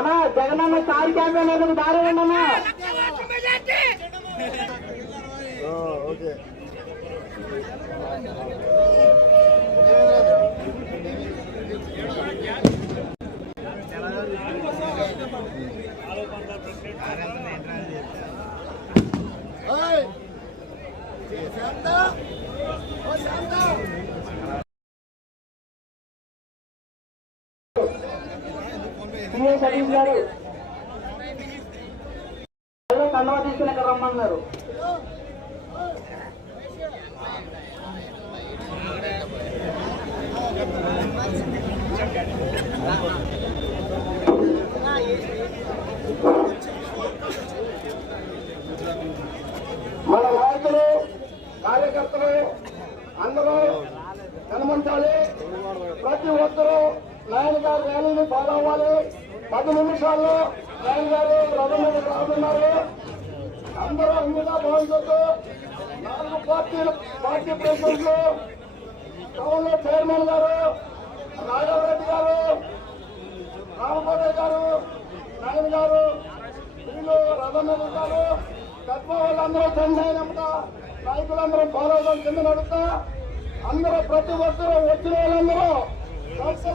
అన్నా జగనన్న సారి క్యాంపెయిన్ ఎందుకు దారి ఓకే. పిఎం సతీష్ గారు. కండవ తీసుకుని ఇక్కడ రమ్మన్నారు. మన నాయకులు కార్యకర్తలు అందరూ కనుమంటాలి ప్రతి ఒక్కరూ నాయన గారు ర్యాలీని ఫాలో అవ్వాలి పది నిమిషాల్లో జగన్ గారు ప్రధానమంత్రి రానున్నారు. అందరూ అన్నిగా భావించొద్దు. నాలుగు పార్టీలు పార్టీ ప్రెసిడెంట్లు టౌన్లో చైర్మన్ గారు రాఘవరెడ్డి గారు రామకోట గారు నాయన్ గారు వీళ్ళు రథమేంద్ర గారు పెద్ద వాళ్ళందరూ చెన్నై నమ్ముతా నాయకులందరూ పోరాటం కింద నడుస్తా అందరూ ప్రతి ఒక్కరూ వచ్చిన వాళ్ళందరూ సంస్థ